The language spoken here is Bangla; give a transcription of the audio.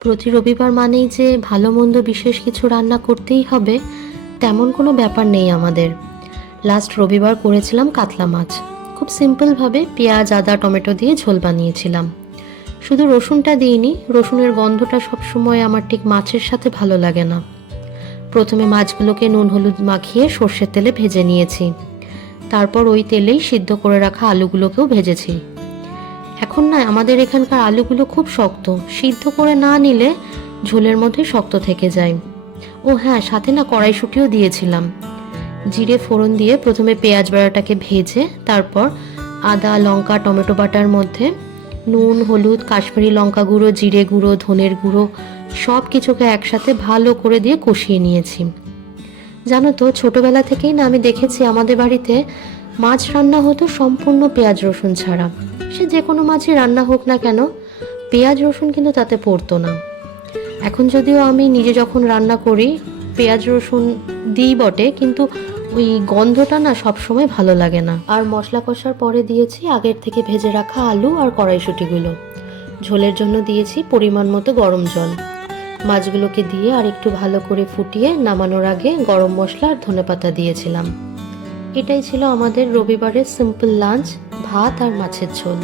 প্রতি রবিবার মানেই যে ভালো মন্দ বিশেষ কিছু রান্না করতেই হবে তেমন কোনো ব্যাপার নেই আমাদের। লাস্ট রবিবার করেছিলাম কাতলা মাছ। খুব সিম্পলভাবে পেঁয়াজ আদা টমেটো দিয়ে ঝোল বানিয়েছিলাম। শুধু রসুনটা দিইনি, রসুনের গন্ধটা সবসময় আমার ঠিক মাছের সাথে ভালো লাগে না। প্রথমে মাছগুলোকে নুন হলুদ মাখিয়ে সর্ষের তেলে ভেজে নিয়েছি। তারপর ওই তেলেই সিদ্ধ করে রাখা আলুগুলোকেও ভেজেছি। এখন না আমাদের এখানকার আলুগুলো খুব শক্ত, সিদ্ধ করে না নিলে ঝোলের মধ্যে শক্ত থেকে যায়। ও হ্যাঁ, সাথে না কড়াইশুঁটিও দিয়েছিলাম। জিরে ফোড়ন দিয়ে প্রথমে পেঁয়াজ বাটাটাকে ভেজে তারপর আদা লঙ্কা টমেটো বাটার মধ্যে নুন হলুদ কাশ্মীরি লঙ্কা গুঁড়ো জিরে গুঁড়ো ধনের গুঁড়ো সব কিছুকে একসাথে ভালো করে দিয়ে কষিয়ে নিয়েছি। জানো তো, ছোটবেলা থেকেই না আমি দেখেছি আমাদের বাড়িতে মাছ রান্না হতো সম্পূর্ণ পেঁয়াজ রসুন ছাড়া। সে যে কোনো মাছই রান্না হোক না কেন, পেঁয়াজ রসুন কিন্তু তাতে পড়তো না। এখন যদিও আমি নিজে যখন রান্না করি পেঁয়াজ রসুন দিই বটে, কিন্তু ওই গন্ধটা না সবসময় ভালো লাগে না। আর মশলা কষার পরে দিয়েছি আগের থেকে ভেজে রাখা আলু আর কড়াইশুঁটিগুলো। ঝোলের জন্য দিয়েছি পরিমাণ মতো গরম জল। মাছগুলোকে দিয়ে আর একটু ভালো করে ফুটিয়ে নামানোর আগে গরম মশলা আর ধনেপাতা দিয়েছিলাম। এটাই ছিল আমাদের রবিবারের সিম্পল লাঞ্চ, ভাত আর মাছের ঝোল।